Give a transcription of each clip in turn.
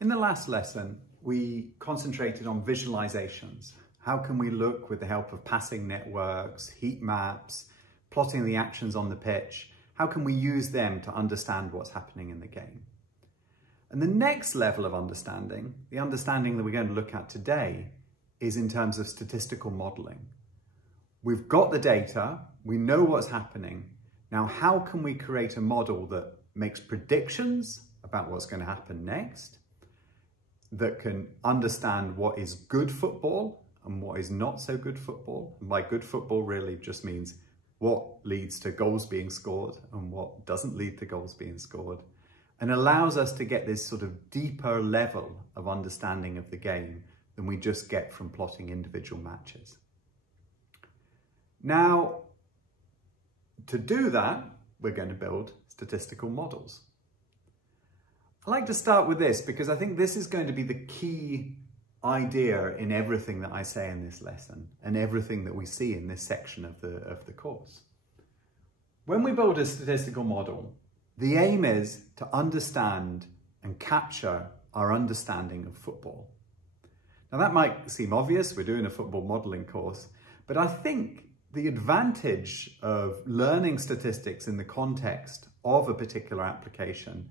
In the last lesson, we concentrated on visualizations. How can we look with the help of passing networks, heat maps, plotting the actions on the pitch? How can we use them to understand what's happening in the game? And the next level of understanding, the understanding that we're going to look at today, is in terms of statistical modeling. We've got the data, we know what's happening. Now, how can we create a model that makes predictions about what's going to happen next, that can understand what is good football and what is not so good football? And by good football really just means what leads to goals being scored and what doesn't lead to goals being scored, and allows us to get this sort of deeper level of understanding of the game than we just get from plotting individual matches. Now, to do that, we're going to build statistical models. I like to start with this because I think this is going to be the key idea in everything that I say in this lesson and everything that we see in this section of the course. When we build a statistical model, the aim is to understand and capture our understanding of football. Now that might seem obvious, we're doing a football modeling course, but I think the advantage of learning statistics in the context of a particular application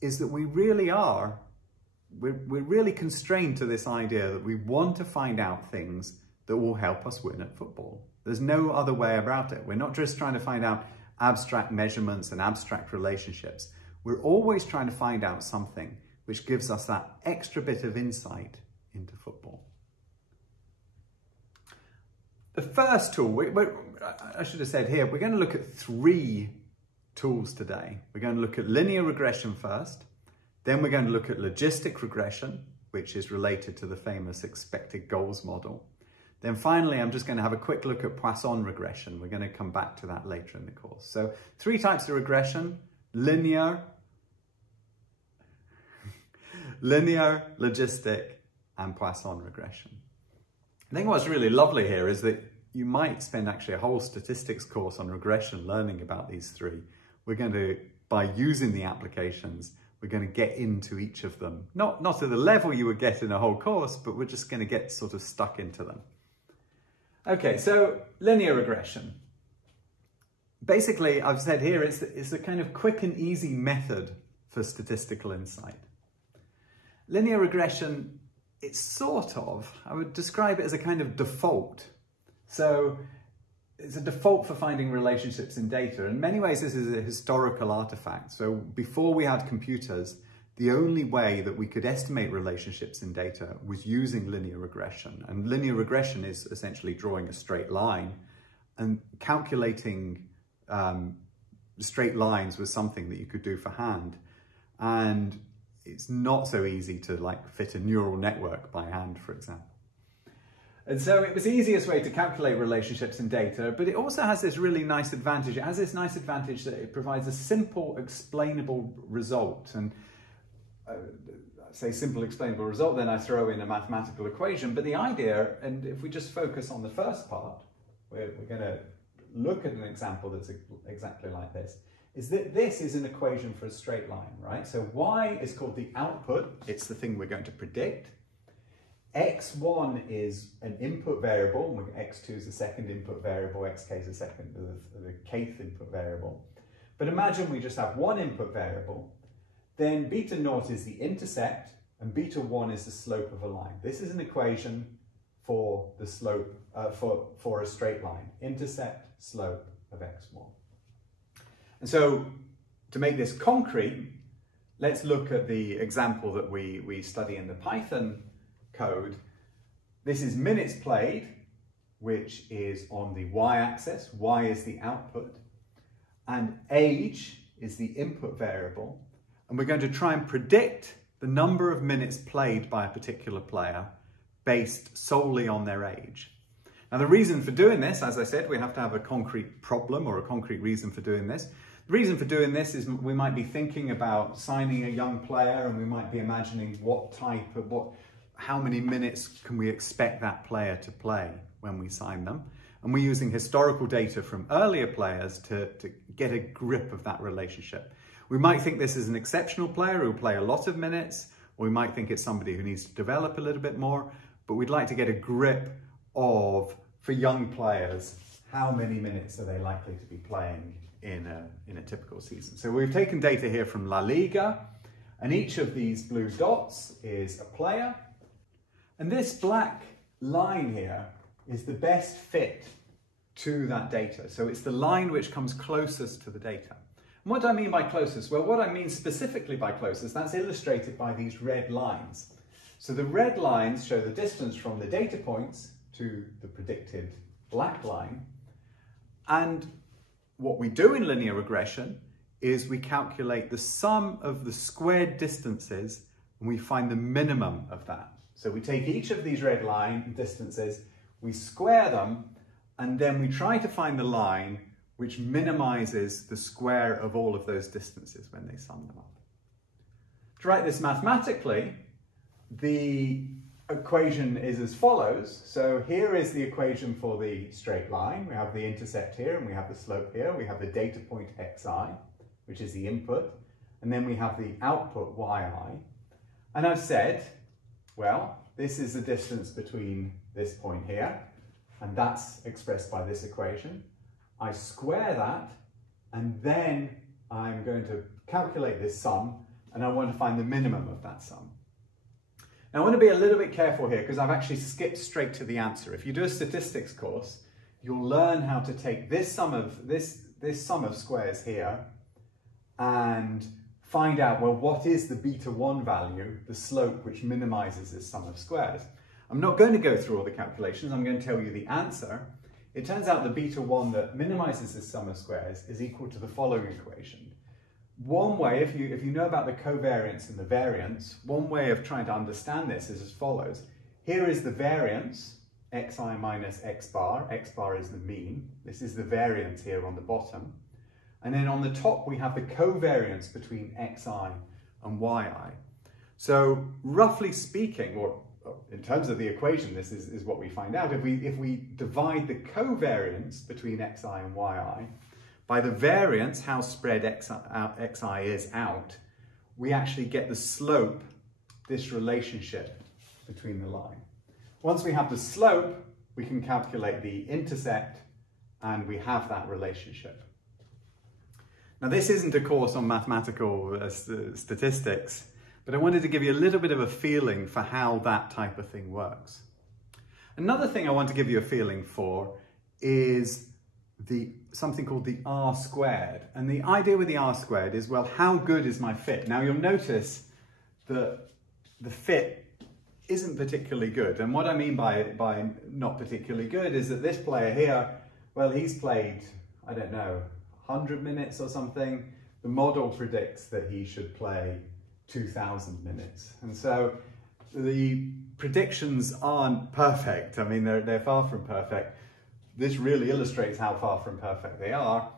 is that we really are, we're really constrained to this idea that we want to find out things that will help us win at football. There's no other way about it. We're not just trying to find out abstract measurements and abstract relationships. We're always trying to find out something which gives us that extra bit of insight into football. The first tool, I should have said here, we're going to look at 3 tools today. We're going to look at linear regression first, then we're going to look at logistic regression, which is related to the famous expected goals model. Then finally, I'm just going to have a quick look at Poisson regression. We're going to come back to that later in the course. So 3 types of regression: linear, logistic, and Poisson regression. I think what's really lovely here is that you might spend actually a whole statistics course on regression learning about these 3. We're going to, by using the applications, we're going to get into each of them. Not at the level you would get in a whole course, but we're just going to get sort of stuck into them. Okay, so linear regression. Basically, I've said here, it's a kind of quick and easy method for statistical insight. Linear regression, it's sort of, I would describe it as a kind of default. So it's a default for finding relationships in data. In many ways, this is a historical artifact. So before we had computers, the only way that we could estimate relationships in data was using linear regression. And linear regression is essentially drawing a straight line, and calculating straight lines was something that you could do for hand. And it's not so easy to fit a neural network by hand, for example. And so it was the easiest way to calculate relationships in data, but it also has this really nice advantage. It has this nice advantage that it provides a simple, explainable result. And I say simple, explainable result, then I throw in a mathematical equation. But the idea, and if we just focus on the first part, we're going to look at an example that's exactly like this, is that this is an equation for a straight line, right? So y is called the output. It's the thing we're going to predict. x1 is an input variable, x2 is the second input variable, xk is the kth input variable. But imagine we just have one input variable, then beta naught is the intercept, and beta 1 is the slope of a line. This is an equation for the slope, for a straight line, intercept, slope of x1. And so to make this concrete, let's look at the example that we study in the Python code. This is minutes played, which is on the y-axis. Y is the output, and age is the input variable. And we're going to try and predict the number of minutes played by a particular player based solely on their age. Now, the reason for doing this, as I said, we have to have a concrete problem or a concrete reason for doing this. The reason for doing this is we might be thinking about signing a young player, and we might be imagining how many minutes can we expect that player to play when we sign them. And we're using historical data from earlier players to get a grip of that relationship. We might think this is an exceptional player who will play a lot of minutes, or we might think it's somebody who needs to develop a little bit more, but we'd like to get a grip of, for young players, how many minutes are they likely to be playing in a typical season. So we've taken data here from La Liga, and each of these blue dots is a player. And this black line here is the best fit to that data. So it's the line which comes closest to the data. And what do I mean by closest? Well, what I mean specifically by closest, that's illustrated by these red lines. So the red lines show the distance from the data points to the predicted black line. And what we do in linear regression is we calculate the sum of the squared distances and we find the minimum of that. So we take each of these red line distances, we square them, and then we try to find the line which minimizes the square of all of those distances when they sum them up. To write this mathematically, the equation is as follows. So here is the equation for the straight line. We have the intercept here and we have the slope here. We have the data point xi, which is the input, and then we have the output yi. And I've said, well, this is the distance between this point here, and that's expressed by this equation. I square that, and then I'm going to calculate this sum, and I want to find the minimum of that sum. Now, I want to be a little bit careful here because I've actually skipped straight to the answer. If you do a statistics course, you'll learn how to take this sum of squares here and find out, well, what is the beta 1 value, the slope which minimizes this sum of squares. I'm not going to go through all the calculations, I'm going to tell you the answer. It turns out the beta 1 that minimizes this sum of squares is equal to the following equation. One way, if you know about the covariance and the variance, one way of trying to understand this is as follows. Here is the variance, xi minus x bar is the mean. This is the variance here on the bottom. And then on the top we have the covariance between xi and yi. So roughly speaking, or in terms of the equation, this is what we find out. If we divide the covariance between xi and yi by the variance, how spread xi is out, we actually get the slope, this relationship between the line. Once we have the slope, we can calculate the intercept, and we have that relationship. Now, this isn't a course on mathematical statistics, but I wanted to give you a little bit of a feeling for how that type of thing works. Another thing I want to give you a feeling for is something called the R squared. And the idea with the R squared is, well, how good is my fit? Now, you'll notice that the fit isn't particularly good. And what I mean by not particularly good is that this player here, well, he's played, I don't know, 100 minutes or something. The model predicts that he should play 2,000 minutes. And so the predictions aren't perfect. I mean, they're far from perfect. This really illustrates how far from perfect they are.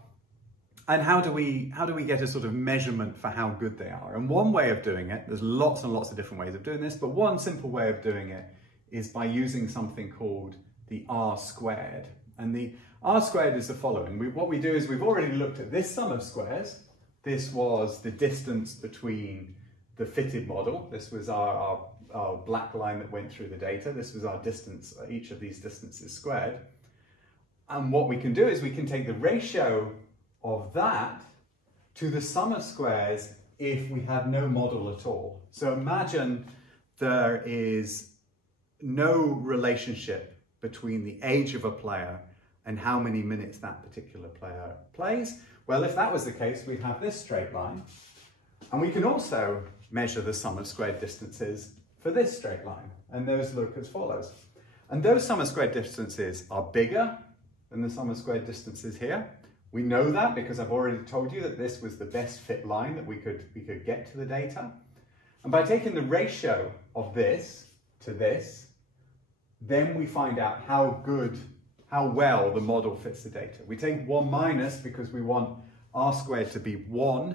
And how do we get a sort of measurement for how good they are? And one way of doing it, there's lots and lots of different ways of doing this, but one simple way of doing it is by using something called the R squared. And the R squared is the following. What we do is we've already looked at this sum of squares. This was the distance between the fitted model. This was our black line that went through the data. This was our distance, each of these distances squared. And what we can do is we can take the ratio of that to the sum of squares if we have no model at all. So imagine there is no relationship between the age of a player and how many minutes that particular player plays. Well, if that was the case, we'd have this straight line. And we can also measure the sum of squared distances for this straight line. And those look as follows. And those sum of squared distances are bigger than the sum of squared distances here. We know that because I've already told you that this was the best fit line that we could get to the data. And by taking the ratio of this to this, then we find out how well the model fits the data. We take 1 minus because we want R squared to be 1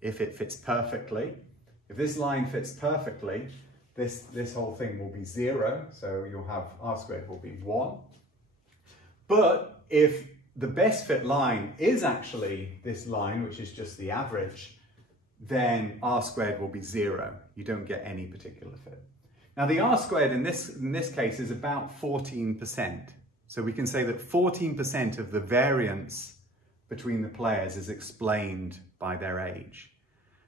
if it fits perfectly. If this line fits perfectly, this whole thing will be 0, so you'll have R squared will be 1. But if the best fit line is actually this line, which is just the average, then R squared will be 0. you don't get any particular fit. Now the R squared in this case is about 14%. So we can say that 14% of the variance between the players is explained by their age.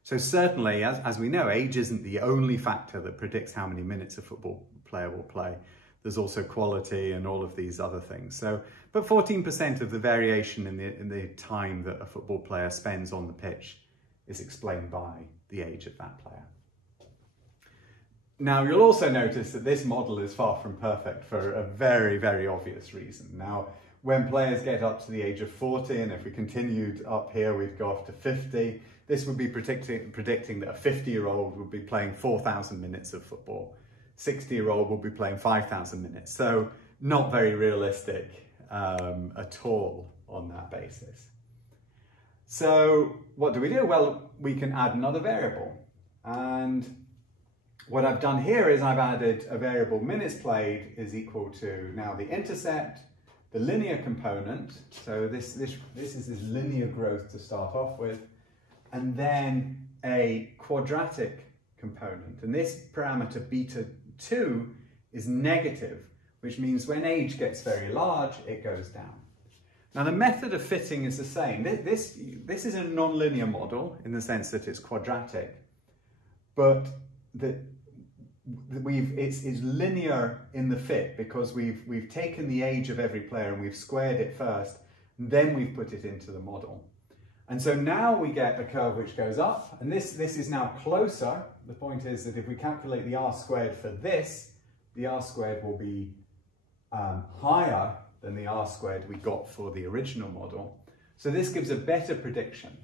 So certainly, as we know, age isn't the only factor that predicts how many minutes a football player will play. There's also quality and all of these other things. So, but 14% of the variation in the time that a football player spends on the pitch is explained by the age of that player. Now, you'll also notice that this model is far from perfect for a very, very obvious reason. Now, when players get up to the age of 40, and if we continued up here, we'd go off to 50, this would be predicting that a 50-year-old would be playing 4,000 minutes of football. 60-year-old will be playing 5,000 minutes. So not very realistic at all on that basis. So what do we do? Well, we can add another variable. And what I've done here is I've added a variable minutes played is equal to now the intercept, the linear component. So this is this linear growth to start off with, and then a quadratic component. And this parameter beta 2 is negative, which means when age gets very large, it goes down. Now the method of fitting is the same. This is a non-linear model in the sense that it's quadratic, but it's linear in the fit because we've taken the age of every player and we've squared it first, and then we've put it into the model. And so now we get a curve which goes up, and this is now closer. The point is that if we calculate the R squared for this, the R squared will be higher than the R squared we got for the original model. So this gives a better prediction.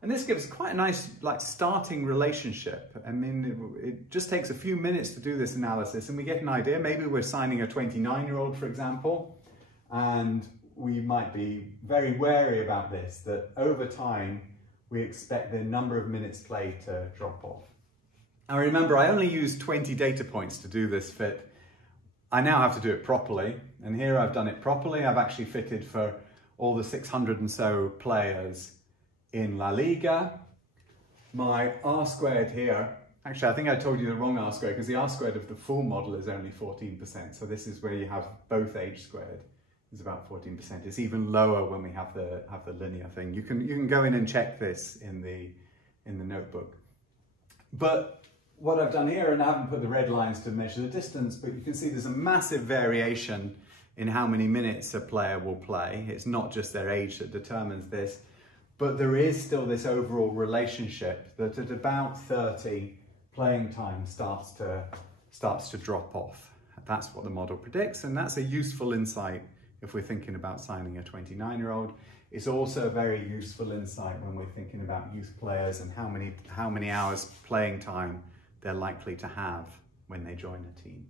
And this gives quite a nice starting relationship. I mean, it just takes a few minutes to do this analysis and we get an idea. Maybe we're signing a 29-year-old, for example, and we might be very wary about this, that over time, we expect the number of minutes played to drop off. Now remember, I only used 20 data points to do this fit. I now have to do it properly. And here I've done it properly. I've actually fitted for all the 600 and so players in La Liga. My R squared here, actually I think I told you the wrong R squared because the R squared of the full model is only 14%. So this is where you have both age squared is about 14%. It's even lower when we have the linear thing. You can go in and check this in the notebook. But what I've done here, and I haven't put the red lines to measure the distance, but you can see there's a massive variation in how many minutes a player will play. It's not just their age that determines this, but there is still this overall relationship that at about 30, playing time starts to drop off. That's what the model predicts, and that's a useful insight if we're thinking about signing a 29-year-old. It's also a very useful insight when we're thinking about youth players and how many hours playing time they're likely to have when they join a team.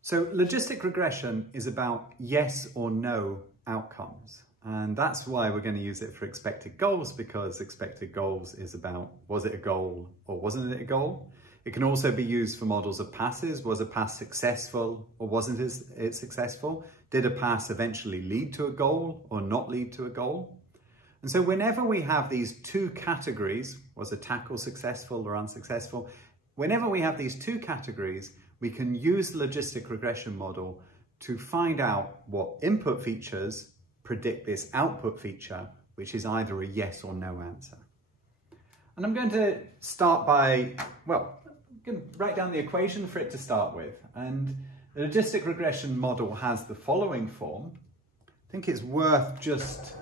So logistic regression is about yes or no outcomes. And that's why we're going to use it for expected goals, because expected goals is about, was it a goal or wasn't it a goal? It can also be used for models of passes. Was a pass successful or wasn't it successful? Did a pass eventually lead to a goal or not lead to a goal? And so whenever we have these two categories, was a tackle successful or unsuccessful? Whenever we have these two categories, we can use the logistic regression model to find out what input features predict this output feature, which is either a yes or no answer. And I'm going to start by, well, I'm going to write down the equation for it to start with. And the logistic regression model has the following form. I think it's worth just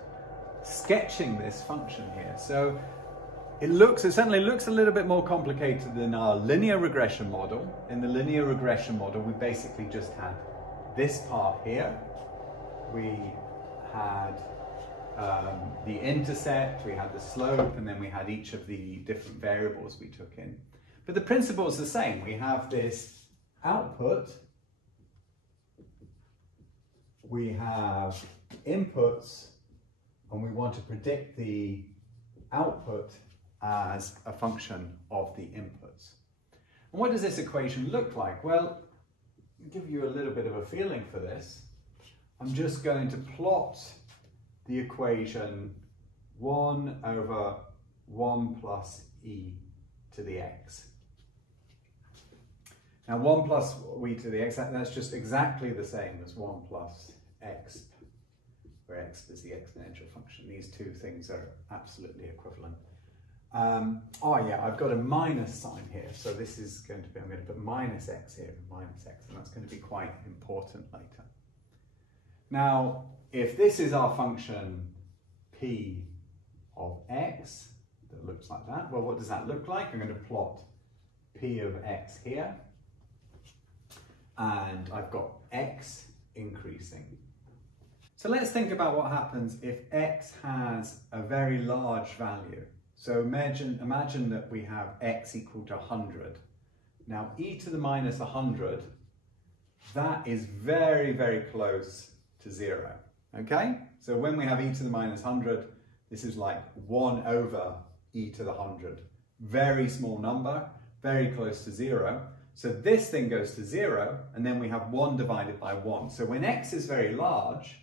sketching this function here. So it certainly looks a little bit more complicated than our linear regression model. In the linear regression model, we basically just had this part here. We had the intercept, we had the slope, and then we had each of the different variables we took in. But the principle is the same. We have this output, we have inputs, and we want to predict the output as a function of the inputs. And what does this equation look like? Well, I'll give you a little bit of a feeling for this. I'm just going to plot the equation 1 over 1 plus e to the x. Now 1 plus v to the x, that's just exactly the same as 1 plus exp, where exp is the exponential function. These two things are absolutely equivalent. Oh yeah, I've got a minus sign here, so this is going to be, I'm going to put minus x here, minus x, and that's going to be quite important later. Now, if this is our function p of x, that looks like that, well, what does that look like? I'm going to plot p of x here, and I've got x increasing. So let's think about what happens if x has a very large value. So imagine that we have x equal to 100. Now e to the minus 100, that is very, very close to 0. Okay? So when we have e to the minus 100, this is like 1 over e to the 100. Very small number, very close to 0. So this thing goes to 0, and then we have 1 divided by 1. So when x is very large,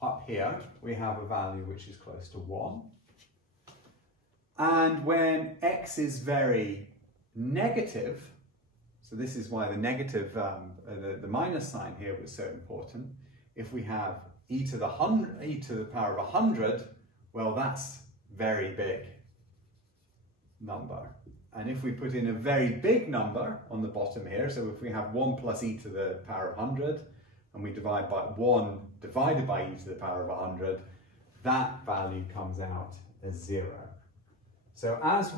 up here, we have a value which is close to 1. And when x is very negative, so this is why the negative, the minus sign here was so important. If we have e to the power of 100, well, that's very big number. And if we put in a very big number on the bottom here, so if we have 1 plus e to the power of 100, and we divide by 1 divided by e to the power of 100, that value comes out as 0. So as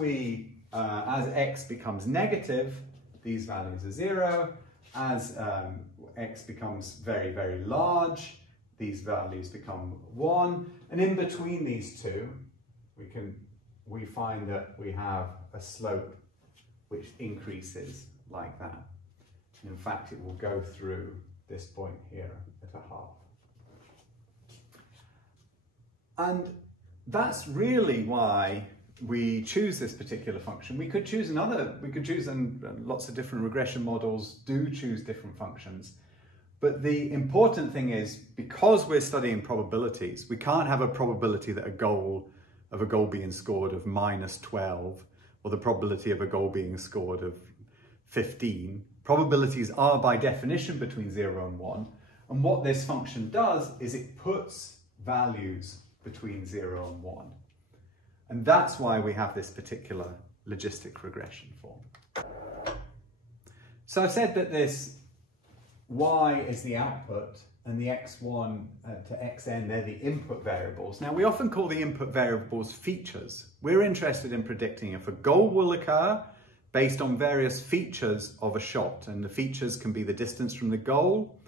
x becomes negative, these values are 0. As x becomes very, very large, these values become 1. And in between these two, we find that we have a slope which increases like that. And in fact, it will go through this point here at a half. And that's really why we choose this particular function. We could choose and lots of different regression models do choose different functions. But the important thing is, because we're studying probabilities, we can't have a probability that a goal being scored of -12, or the probability of a goal being scored of 15. Probabilities are by definition between 0 and 1. And what this function does is it puts values between 0 and 1. And that's why we have this particular logistic regression form. So I've said that this y is the output and the x1 to xn, they're the input variables. Now we often call the input variables features. We're interested in predicting if a goal will occur based on various features of a shot. And the features can be the distance from the goal.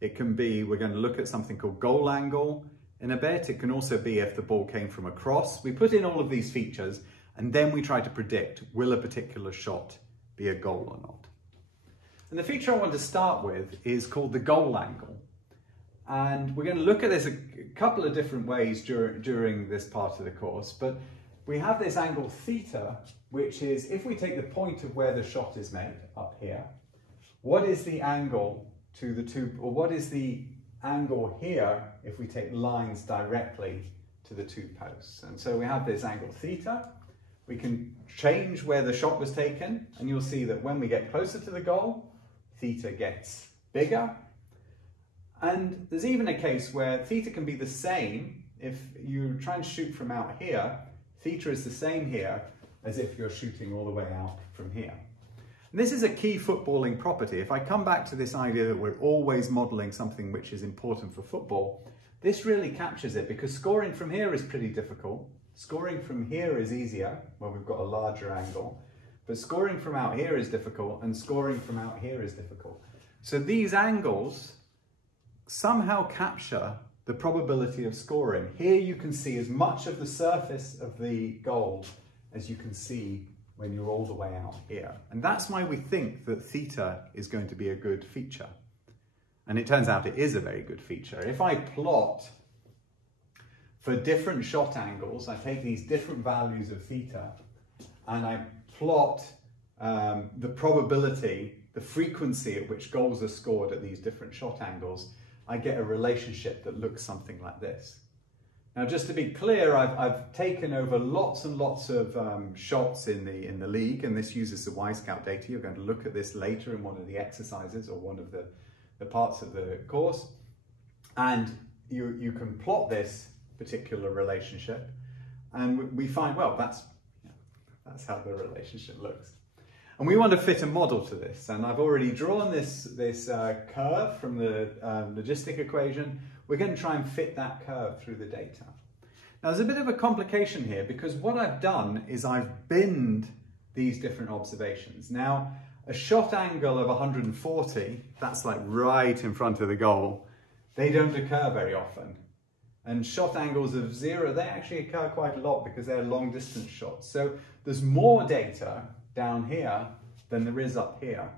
It can be, we're going to look at something called goal angle in a bit. It can also be if the ball came from a cross. We put in all of these features and then we try to predict, will a particular shot be a goal or not? And the feature I want to start with is called the goal angle. And we're going to look at this a couple of different ways during this part of the course, but we have this angle theta, which is, if we take the point of where the shot is made up here, what is the angle to the two, or what is the angle here if we take lines directly to the two posts? And so we have this angle theta. We can change where the shot was taken, and you'll see that when we get closer to the goal, theta gets bigger. And there's even a case where theta can be the same if you try and shoot from out here. Theta is the same here as if you're shooting all the way out from here. And this is a key footballing property. If I come back to this idea that we're always modelling something which is important for football, this really captures it, because scoring from here is pretty difficult. Scoring from here is easier when we've got a larger angle, but scoring from out here is difficult, and scoring from out here is difficult. So these angles somehow capture the probability of scoring. Here you can see as much of the surface of the goal as you can see when you're all the way out here. And that's why we think that theta is going to be a good feature. And it turns out it is a very good feature. If I plot for different shot angles, I take these different values of theta and I plot the probability, the frequency at which goals are scored at these different shot angles, I get a relationship that looks something like this. Now, just to be clear, I've taken over lots and lots of shots in the league, and this uses the Y-Scout data. You're going to look at this later in one of the exercises or one of the parts of the course. And you can plot this particular relationship, and we find, well, that's how the relationship looks. And we want to fit a model to this, and I've already drawn this curve from the logistic equation. We're going to try and fit that curve through the data. Now, there's a bit of a complication here because what I've done is I've binned these different observations. Now, a shot angle of 140, that's like right in front of the goal, they don't occur very often. And shot angles of 0, they actually occur quite a lot because they're long distance shots. So there's more data down here than there is up here.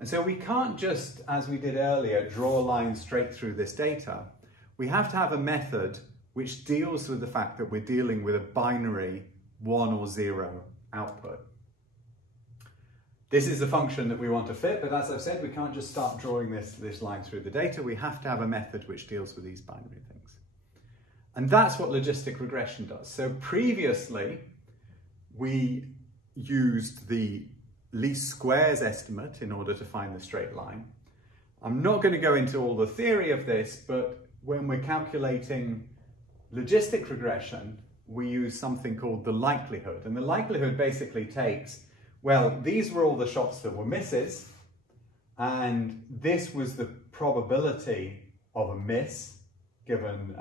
And so we can't just, as we did earlier, draw a line straight through this data. We have to have a method which deals with the fact that we're dealing with a binary 1 or 0 output. This is the function that we want to fit, but as I've said, we can't just start drawing this line through the data. We have to have a method which deals with these binary things. And that's what logistic regression does. So previously, we used the least squares estimate in order to find the straight line. I'm not going to go into all the theory of this, but when we're calculating logistic regression, we use something called the likelihood. And the likelihood basically takes, well, these were all the shots that were misses, and this was the probability of a miss given,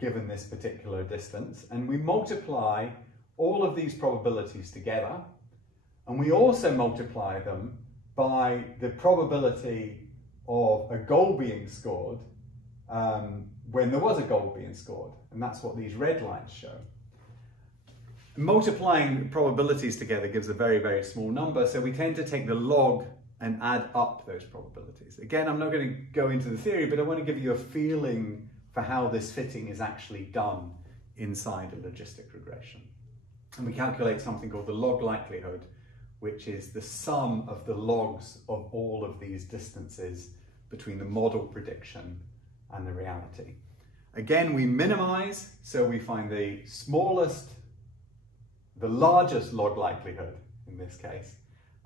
given this particular distance. And we multiply all of these probabilities together, and we also multiply them by the probability of a goal being scored when there was a goal being scored. And that's what these red lines show. Multiplying probabilities together gives a very, very small number, so we tend to take the log and add up those probabilities. Again, I'm not going to go into the theory, but I want to give you a feeling for how this fitting is actually done inside a logistic regression. And we calculate something called the log likelihood, which is the sum of the logs of all of these distances between the model prediction and the reality. Again, we minimize, so we find the largest log likelihood in this case,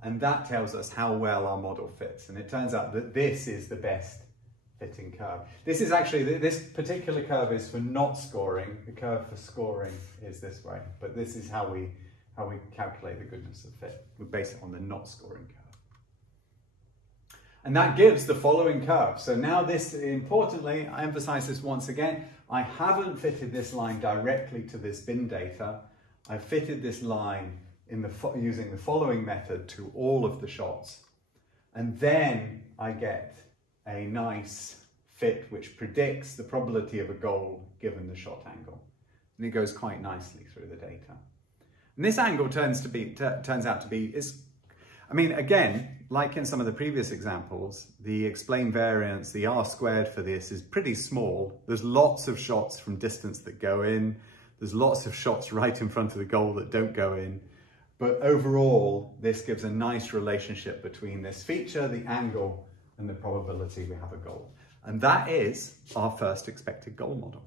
and that tells us how well our model fits. And it turns out that this is the best fitting curve. This is actually, this particular curve is for not scoring. The curve for scoring is this way, but this is how we calculate the goodness of fit. We base it on the not scoring curve. And that gives the following curve. So now this, importantly, I emphasize this once again, I haven't fitted this line directly to this bin data. I've fitted this line using the following method to all of the shots. And then I get a nice fit which predicts the probability of a goal given the shot angle. And it goes quite nicely through the data. And this angle turns out to be, I mean, again, like in some of the previous examples, the explained variance, the R squared for this is pretty small. There's lots of shots from distance that go in. There's lots of shots right in front of the goal that don't go in. But overall, this gives a nice relationship between this feature, the angle, and the probability we have a goal. And that is our first expected goal model.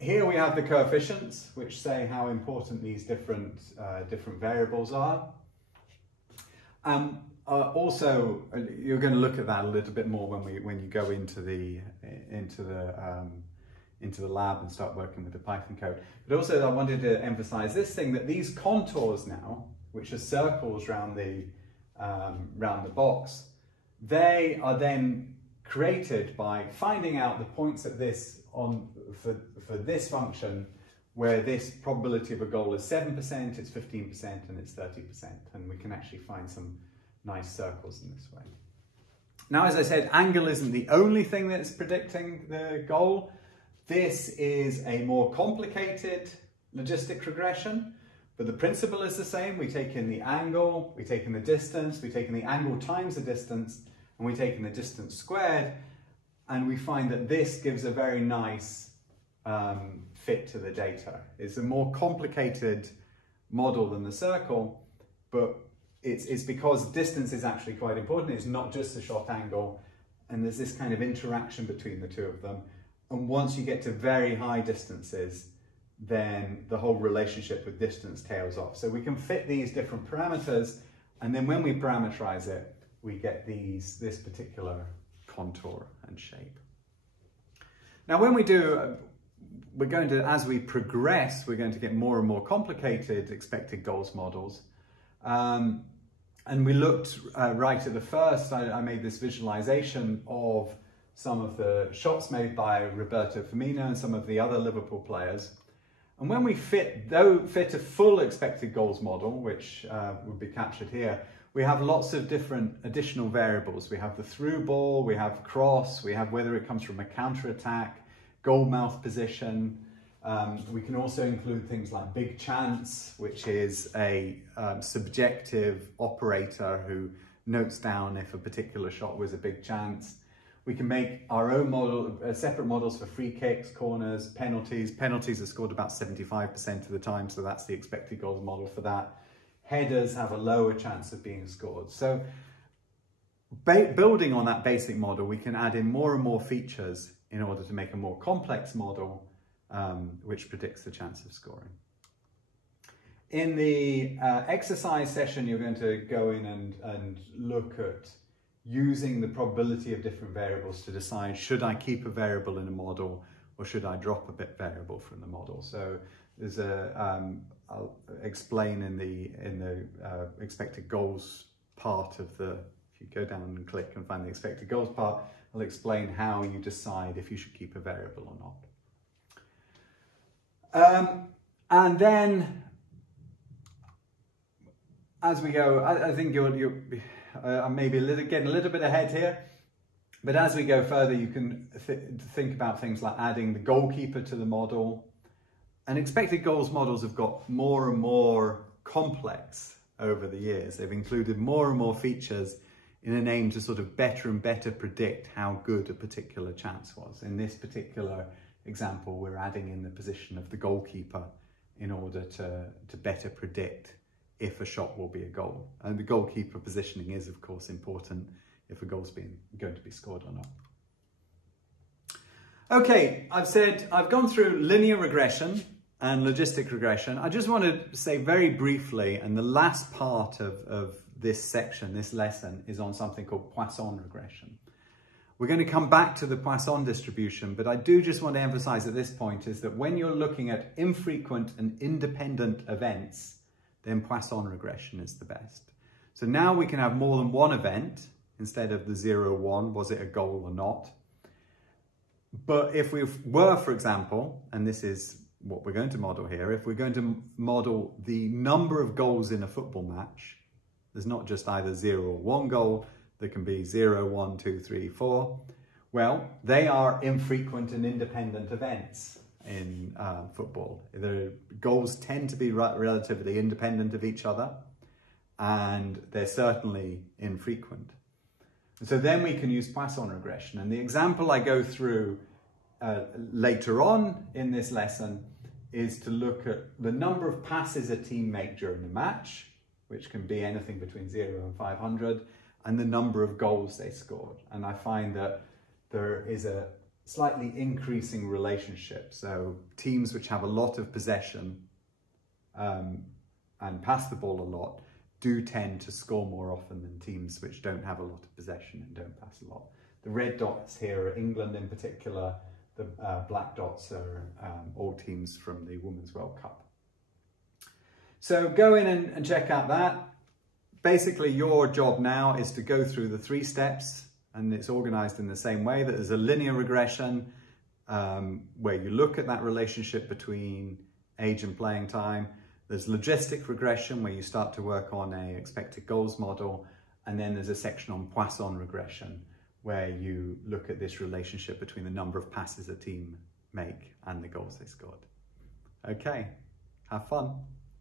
Here we have the coefficients, which say how important these different variables are. Also, you're going to look at that a little bit more when you go into the lab and start working with the Python code. But also, I wanted to emphasize this thing, that these contours now, which are circles round the box, they are then created by finding out the points at this for this function where this probability of a goal is 7%, it's 15%, and it's 30%. And we can actually find some nice circles in this way. Now, as I said, angle isn't the only thing that's predicting the goal. This is a more complicated logistic regression, but the principle is the same. We take in the angle, we take in the distance, we take in the angle times the distance, and we take in the distance squared, and we find that this gives a very nice fit to the data. It's a more complicated model than the circle, but it's because distance is actually quite important. It's not just the shot angle. and there's this kind of interaction between the two of them. And once you get to very high distances, then the whole relationship with distance tails off. So we can fit these different parameters, and then when we parameterize it, we get this particular contour and shape. Now when we do, as we progress, we're going to get more and more complicated expected goals models. And we looked right at the first, I made this visualization of some of the shots made by Roberto Firmino and some of the other Liverpool players. And when we fit a full expected goals model, which would be captured here, we have lots of different additional variables. We have the through ball, we have cross, we have whether it comes from a counter-attack, goal mouth position. We can also include things like big chance, which is a subjective operator who notes down if a particular shot was a big chance. We can make our own model, separate models for free kicks, corners, penalties. Penalties are scored about 75% of the time, so that's the expected goals model for that. Headers have a lower chance of being scored. So building on that basic model, we can add in more and more features in order to make a more complex model which predicts the chance of scoring. In the exercise session, you're going to go in and look at using the probability of different variables to decide, should I keep a variable in a model or should I drop a bit variable from the model? So there's I'll explain in the expected goals part of the, if you go down and click and find the expected goals part, I'll explain how you decide if you should keep a variable or not. And then as we go, I think I may be getting a little bit ahead here, but as we go further, you can think about things like adding the goalkeeper to the model. And expected goals models have got more and more complex over the years. They've included more and more features in an aim to sort of better and better predict how good a particular chance was. In this particular example, we're adding in the position of the goalkeeper in order to better predict if a shot will be a goal. And the goalkeeper positioning is, of course, important if a goal's going to be scored or not. Okay, I've gone through linear regression and logistic regression. I just want to say very briefly, and the last part of this section, this lesson, is on something called Poisson regression. We're going to come back to the Poisson distribution, but I do just want to emphasize at this point is that when you're looking at infrequent and independent events, then Poisson regression is the best. So now we can have more than one event instead of the 0, 1, was it a goal or not? But if we were, for example, and this is what we're going to model here, if we're going to model the number of goals in a football match, there's not just either 0 or 1 goal, there can be 0, 1, 2, 3, 4. Well, they are infrequent and independent events in football. The goals tend to be relatively independent of each other, and they're certainly infrequent. And so then we can use Poisson regression. And the example I go through later on in this lesson is to look at the number of passes a team make during a match, which can be anything between 0 and 500, and the number of goals they scored. And I find that there is a slightly increasing relationship. So teams which have a lot of possession and pass the ball a lot do tend to score more often than teams which don't have a lot of possession and don't pass a lot. The red dots here are England in particular. The black dots are all teams from the Women's World Cup. So go in and check out that. Basically, your job now is to go through the 3 steps, and it's organized in the same way. That there's a linear regression where you look at that relationship between age and playing time. There's logistic regression where you start to work on a expected goals model. And then there's a section on Poisson regression where you look at this relationship between the number of passes a team make and the goals they scored. Okay, have fun.